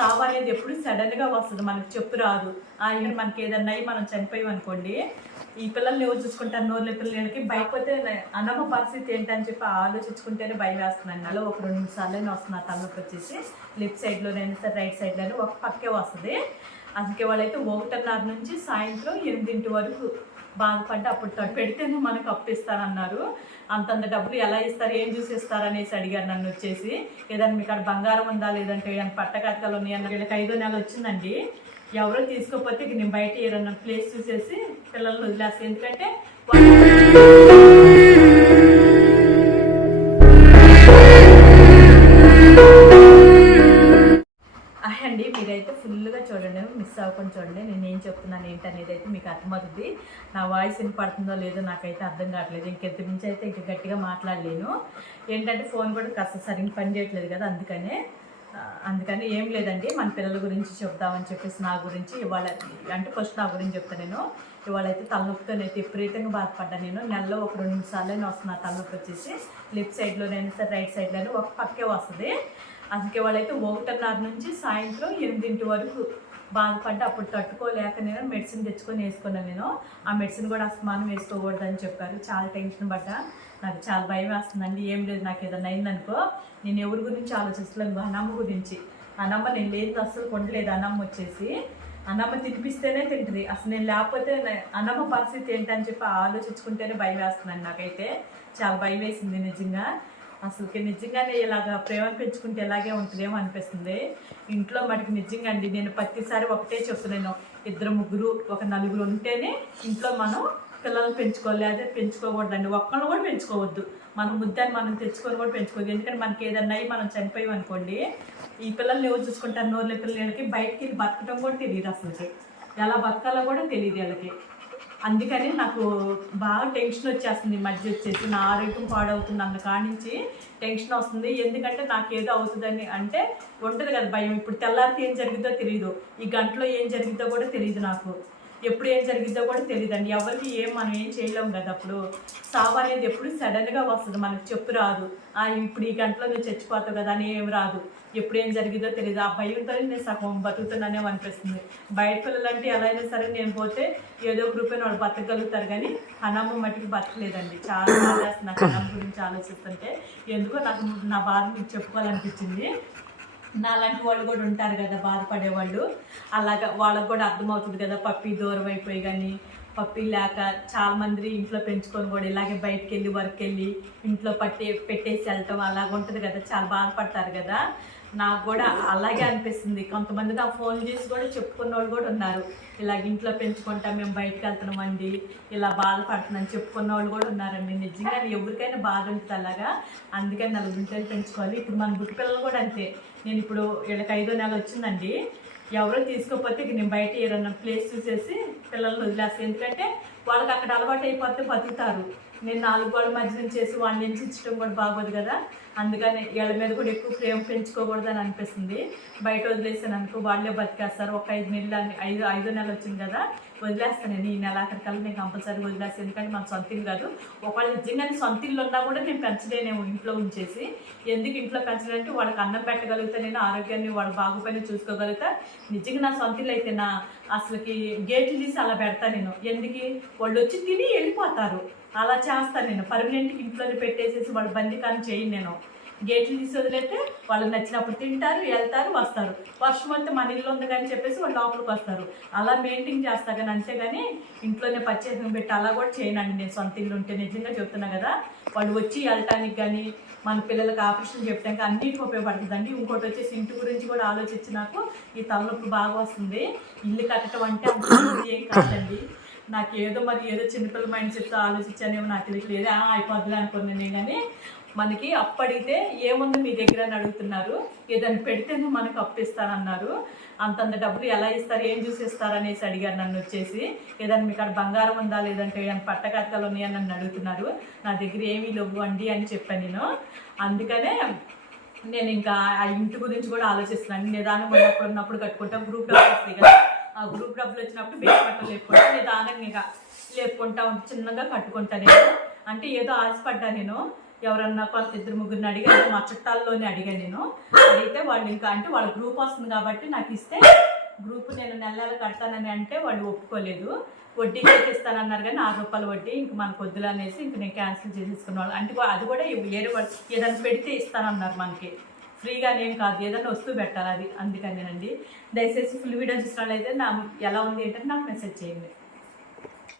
సావు అనేది ఎప్పుడు సడన్గా వస్తుంది, మనకు చెప్పు రాదు. మనకి ఏదన్నా అయ్యి మనం చనిపోయాం అనుకోండి, ఈ పిల్లల్ని ఎవరు చూసుకుంటారు? నోర్ల పిల్లలకి భయపోతే అన్నమ్మ పరిస్థితి ఏంటని చెప్పి ఆలోచించుకుంటేనే భయం వేస్తుందండి. అలా ఒక 2 సార్లు వస్తుంది తలనొప్పి వచ్చేసి, లెఫ్ట్ సైడ్లోనైనా సరే రైట్ సైడ్లోనే ఒక పక్కే వస్తుంది. అందుకే వాళ్ళైతే 1:30 నుంచి సాయంత్రం 8 వరకు బాధపడ్డా అప్పుడు పెడితేనే మనకు అప్పిస్తానన్నారు. అంతంత డబ్బులు ఎలా ఇస్తారు, ఏం చూసి ఇస్తారు అనేసి అడిగారు నన్ను వచ్చేసి. ఏదన్నా మీకు అక్కడ బంగారం ఉందా, లేదంటే ఏదైనా పట్టకథలు ఉన్నాయన్న. వీళ్ళకి 5వ నెల వచ్చిందండి. ఎవరో తీసుకోకపోతే నేను బయట ఏదన్నా ప్లేస్ చూసేసి పిల్లల్ని వదిలేస్తాను. ఎందుకంటే అండి మీరైతే ఫుల్గా చూడండి, మిస్ అవ్వకుండా చూడండి. నేను ఏం చెప్తున్నాను ఏంటనేది అయితే మీకు అర్థమవుతుంది. నా వాయిస్ వినపడుతుందో లేదో నాకైతే అర్థం కావట్లేదు. ఇంకెంత మించి అయితే ఇంక గట్టిగా మాట్లాడలేను. ఏంటంటే ఫోన్ కూడా కాస్త సరిగ్గా పని చేయట్లేదు కదా, అందుకని ఏం లేదండి. మన పిల్లల గురించి చెప్దామని చెప్పేసి నా గురించి ఇవాళ అంటే ఫస్ట్ నా గురించి చెప్తాను. నేను ఇవాళ అయితే తలనొప్పితోనైతే విపరీతంగా బాధపడ్డాను. నేను నెలలో ఒక 2 సార్లు వస్తుంది తలనొప్పి వచ్చేసి, లెఫ్ట్ సైడ్లోనైనా సరే రైట్ సైడ్లోనే ఒక పక్కే వస్తుంది. అందుకే వాళ్ళైతే 1:30 నుంచి సాయంత్రం 8 వరకు బాధపడ్డా అప్పుడు తట్టుకోలేక నేను మెడిసిన్ తెచ్చుకొని వేసుకున్నాను. నేను ఆ మెడిసిన్ కూడా అస్మానం వేసుకోకూడదని చెప్పారు. చాలా టెన్షన్ పడ్డా, నాకు చాలా భయం వేస్తుందండి. ఏం లేదు, నాకు ఏదైనా అయిందనుకో నేను ఎవరి గురించి ఆలోచిస్తలేను, అన్నమ్మ గురించి. అన్నమ్మ నేను లేదు అస్సలు కొండలేదు. అన్నమ్మ వచ్చేసి అన్నమ్మ తినిపిస్తేనే తింటుంది. అసలు నేను లేకపోతే అన్నమ్మ పరిస్థితి ఏంటని చెప్పి ఆలోచించుకుంటేనే భయం వేస్తుందండి. నాకైతే చాలా భయం వేసింది నిజంగా. అసలుకి నిజంగానే ఇలాగ ప్రేమ పెంచుకుంటే ఎలాగే ఉంటుందేమో అనిపిస్తుంది. ఇంట్లో మటుకు నిజంగా అండి నేను ప్రతిసారి ఒకటే చెప్తున్నాను, 2, 3, 4 ఉంటేనే ఇంట్లో మనం పిల్లలు పెంచుకోవాలి. అదే పెంచుకోకూడదండి, ఒక్కళ్ళు కూడా పెంచుకోవద్దు. మనం ముద్దని మనం తెచ్చుకొని కూడా పెంచుకోవద్దు. ఎందుకంటే మనకి ఏదన్నా అయ్యి మనం చనిపోయాం అనుకోండి, ఈ పిల్లల్ని ఎవరు చూసుకుంటారు? నోర్ల పిల్లలకి బయటకి వెళ్ళి బతకడం కూడా తెలియదు, అసలుకి ఎలా బతకాలో కూడా తెలియదు వీళ్ళకి. అందుకని నాకు బాగా టెన్షన్ వచ్చేస్తుంది ఈ మధ్య వచ్చేసి. నా ఆరోగ్యం పాడవుతుంది అన్న కానించి టెన్షన్ వస్తుంది. ఎందుకంటే నాకు ఏదో అవుతుందని అంటే ఉంటుంది కదా భయం. ఇప్పుడు తెల్లారితే ఏం జరిగిద్దో తెలియదు, ఈ గంటలో ఏం జరిగిద్దో కూడా తెలియదు, నాకు ఎప్పుడు ఏం జరిగిద్దో కూడా తెలియదండి. ఎవరికి మనం ఏం చేయలేము కదా. అప్పుడు సావు అనేది ఎప్పుడు సడన్గా వస్తుంది, మనకు చెప్పు రాదు. ఇప్పుడు ఈ గంటలో నువ్వు చచ్చిపోతావు కదా అని ఏం రాదు, ఎప్పుడు ఏం జరిగిద్దో తెలియదు. ఆ భయంతో నేను సగం బతుకుతున్నానే అనిపిస్తుంది. బయట పిల్లలంటే ఎలా అయినా సరే నేను పోతే ఏదో ఒక రూపాయలు వాళ్ళు బతకగలుగుతారు, కానీ అన్నమ్మ మట్టికి బతకలేదండి. చాలా బాధేస్తుంది నాకు అన్నమ్మ గురించి ఆలోచిస్తుంటే. ఎందుకో నాకు నా బాధ మీకు చెప్పుకోవాలనిపించింది. నాలాంటి వాళ్ళు కూడా ఉంటారు కదా బాధపడేవాళ్ళు, అలాగా వాళ్ళకు కూడా అర్థమవుతుంది కదా. పప్పి దూరం అయిపోయి కానీ పప్పి లేక చాలామంది ఇంట్లో పెంచుకొని కూడా ఇలాగే బయటకు వెళ్ళి వర్క్ వెళ్ళి ఇంట్లో పెట్టేసి వెళ్ళటం అలాగ ఉంటుంది కదా, చాలా బాధపడతారు కదా. నాకు కూడా అలాగే అనిపిస్తుంది. కొంతమంది నా ఫోన్ చేసి కూడా చెప్పుకున్న వాళ్ళు కూడా ఉన్నారు, ఇలాగ ఇంట్లో పెంచుకుంటా మేము బయటకు వెళ్తున్నామండి, ఇలా బాధపడుతున్నాం చెప్పుకున్న వాళ్ళు కూడా ఉన్నారండి. నిజంగా ఎవరికైనా బాధ ఉంటుంది అలాగా. అందుకని 4 గుంటలు పెంచుకోవాలి. ఇప్పుడు మన బుట్టి పిల్లలు కూడా అంతే. నేను ఇప్పుడు వీళ్ళకి 5వ నెల వచ్చిందండి. ఎవరో తీసుకోకపోతే నేను బయట ఏదన్నా ప్లేస్ చూసేసి పిల్లల్ని వదిలేస్తాను. ఎందుకంటే వాళ్ళకి అక్కడ అలవాటు అయిపోతే బతుకుతారు. నేను 4 గోడల మధ్య చేసి వాళ్ళని హింసించడం కూడా బాగోదు కదా. అందుకని వీళ్ళ మీద కూడా ఎక్కువ ప్రేమ పెంచుకోకూడదని అనిపిస్తుంది. బయట వదిలేసాను అనుకో వాళ్ళే బతికేస్తారు. ఒక 5 నెలలు 5వ నెల వచ్చింది కదా వదిలేస్తాను. నేను ఈ నెల ఆఖరికల్లా నేను కంపల్సరీ వదిలేస్తాను. ఎందుకంటే మన సొంత ఇల్లు కాదు. ఒకవేళ నిజంగానే సొంత ఇల్లు ఉన్నా కూడా నేను పెంచలేనేమో ఇంట్లో ఉంచేసి. ఎందుకు ఇంట్లో పెంచడంటే వాళ్ళకి అన్నం పెట్టగలుగుతా, నేను ఆరోగ్యాన్ని వాళ్ళ బాగుపైన చూసుకోగలుగుతా. నిజంగా నా సొంత ఇల్లు అయితే అసలుకి గేట్లు తీసి అలా పెడతాను నేను. ఎందుకు వాళ్ళు వచ్చి తిని వెళ్ళిపోతారు, అలా చేస్తాను నేను. పర్మనెంట్కి ఇంట్లోనే పెట్టేసేసి వాళ్ళు బందీకాన్ని చేయను నేను. గేట్లు తీసి వదిలేస్తే వాళ్ళు నచ్చినప్పుడు తింటారు, వెళ్తారు, వస్తారు. వర్షం వస్తే మన ఇల్లు ఉంది కానీ చెప్పేసి వాళ్ళు లోపలికి వస్తారు. అలా మెయింటైన్ చేస్తా కానీ, అంతేగాని ఇంట్లోనే పచ్చేసం పెట్టి అలా కూడా చేయనండి నేను. సొంత ఇల్లు ఉంటే నిజంగా చెప్తున్నా కదా. వాళ్ళు వచ్చి వెళ్ళటానికి కానీ మన పిల్లలకు ఆపరేషన్ చెప్పడానికి అన్నిటికీ ఉపయోగపడుతుందండి. ఇంకోటి వచ్చేసి ఇంటి గురించి కూడా ఆలోచించి నాకు ఈ తలనొప్పి బాగా వస్తుంది. ఇల్లు కట్టడం అంటే అంత ఏం కాదండి. నాకు ఏదో చిన్నపిల్ల మైండ్ సెట్తో ఆలోచించానేమో నాకు తెలియట్లేదు. అయిపోద్దులే అనుకున్నాను. కానీ మనకి అప్పడితే ఏముంది మీ దగ్గర అని అడుగుతున్నారు. ఏదైనా పెడితేనే మనకు అప్పిస్తానన్నారు. అంతంత డబ్బులు ఎలా ఇస్తారు, ఏం చూసి ఇస్తారు అనేసి అడిగారు నన్ను వచ్చేసి. ఏదైనా మీకు అక్కడ బంగారం ఉందా, లేదంటే ఏమైనా పట్టకథలు ఉన్నాయని నన్ను అడుగుతున్నారు. నా దగ్గర ఏమీ లేవు అండి అని చెప్పాను నేను. అందుకనే నేను ఇంకా ఆ ఇంటి గురించి కూడా ఆలోచిస్తున్నాను. నిదానం ఉన్నప్పుడు కట్టుకుంటాం. గ్రూప్ డబ్బులు వస్తాయి కదా, ఆ గ్రూప్ డబ్బులు వచ్చినప్పుడు బేస్ బట్టలు లేపుకుంటా నిదానంగా లేపుకుంటా చిన్నగా కట్టుకుంటా నేను. అంటే ఏదో ఆశపడ్డా నేను, ఎవరన్నా కొత్త 2-3 అడిగాను, మా చుట్టాల్లోనే అడిగాను నేను. అడిగితే వాళ్ళు ఇంకా అంటే వాళ్ళ గ్రూప్ వస్తుంది కాబట్టి నాకు ఇస్తే గ్రూప్ నేను నెల కడతానని అంటే వాళ్ళు ఒప్పుకోలేదు. వడ్డీకి అయితే ఇస్తానన్నారు కానీ ₹6 వడ్డీ ఇంక మనకు వద్దులు అనేసి ఇంక నేను క్యాన్సిల్ చేసేసుకున్నాను. అంటే అది కూడా వేరే వాళ్ళు ఏదైనా పెడితే ఇస్తానన్నారు, మనకి ఫ్రీగా ఏం కాదు, ఏదైనా వస్తువు పెట్టాలి అది. అందుకనేనండి. దయచేసి ఫుల్ వీడియో చూసిన వాళ్ళైతే నా ఎలా ఉంది ఏంటంటే నాకు మెసేజ్ చేయండి.